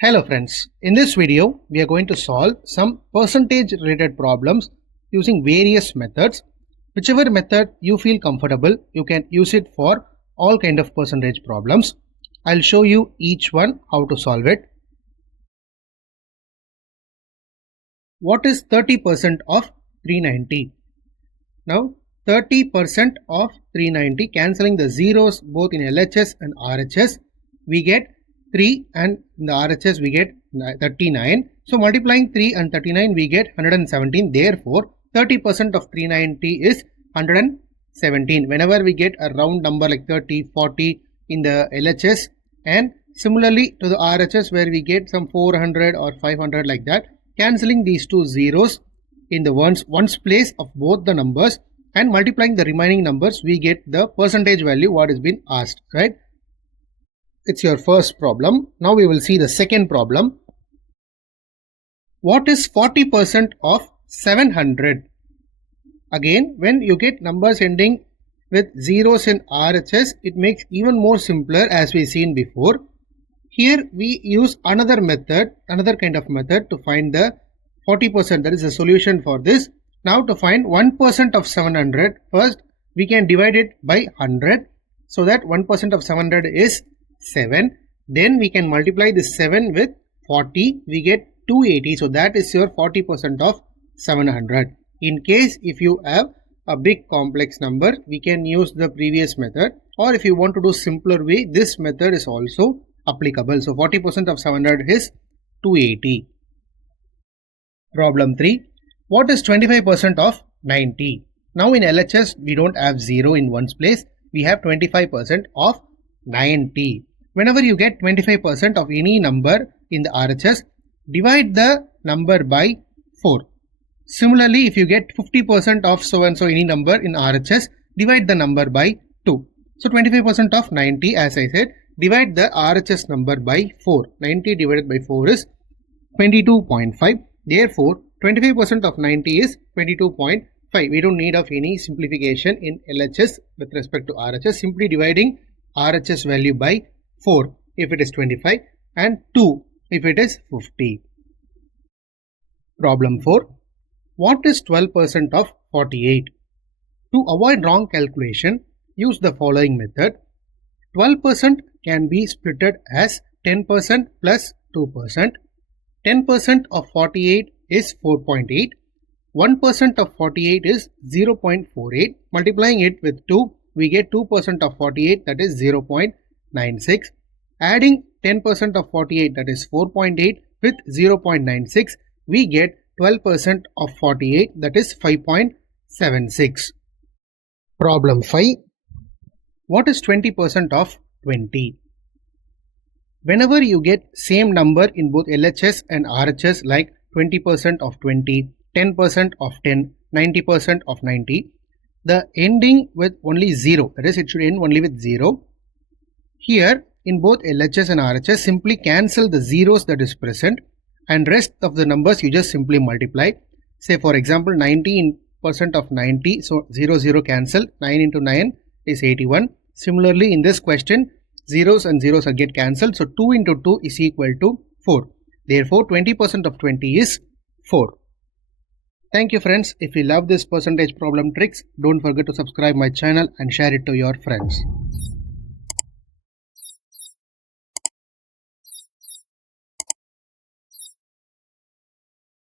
Hello friends, in this video we are going to solve some percentage related problems using various methods. Whichever method you feel comfortable, you can use it for all kind of percentage problems. I'll show you each one how to solve it. What is 30% of 390? Now 30% of 390, cancelling the zeros both in LHS and RHS, we get 3, and in the RHS we get 39. So multiplying 3 and 39 we get 117. Therefore 30% of 390 is 117. Whenever we get a round number like 30, 40 in the LHS, and similarly to the RHS where we get some 400 or 500 like that, cancelling these two zeros in the ones place of both the numbers and multiplying the remaining numbers, we get the percentage value what is been asked, right? It's your first problem. Now we will see the second problem. What is 40% of 700? Again, when you get numbers ending with zeros in RHS, it makes even more simpler as we seen before. Here we use another kind of method to find the 40%, that is the solution for this. Now to find 1% of 700, first we can divide it by 100, so that 1% of 700 is 7. Then we can multiply this 7 with 40, we get 280, so that is your 40% of 700. In case if you have a big complex number, we can use the previous method, or if you want to do simpler way, this method is also applicable. So 40% of 700 is 280. Problem 3. What is 25% of 90? Now in LHS we don't have 0 in ones place, we have 25% of 90. Whenever you get 25% of any number in the RHS, divide the number by 4. Similarly, if you get 50% of so and so any number in RHS, divide the number by 2. So 25% of 90, as I said, divide the RHS number by 4. 90 divided by 4 is 22.5. Therefore, 25% of 90 is 22.5. We don't need of any simplification in LHS with respect to RHS. Simply dividing RHS value by 4 if it is 25 and 2 if it is 50. Problem 4. What is 12% of 48? To avoid wrong calculation, use the following method. 12% can be splitted as 10% plus 2%. 10% of 48 is 4.8. 1% of 48 is 0.48. Multiplying it with 2, we get 2% of 48, that is 0.96. Adding 10% of 48, that is 4.8, with 0.96, we get 12% of 48, that is 5.76. Problem 5. What is 20% of 20? Whenever you get same number in both LHS and RHS like 20% of 20, 10% of 10, 90% of 90, the ending with only 0, that is it should end only with 0. Here in both LHS and RHS, simply cancel the zeros that is present and rest of the numbers you just simply multiply. Say for example 90% of 90, so 0 0 cancel, 9 into 9 is 81. Similarly in this question, zeros and zeros are get cancelled, so 2 into 2 is equal to 4. Therefore 20% of 20 is 4. Thank you friends. If you love this percentage problem tricks, don't forget to subscribe my channel and share it to your friends.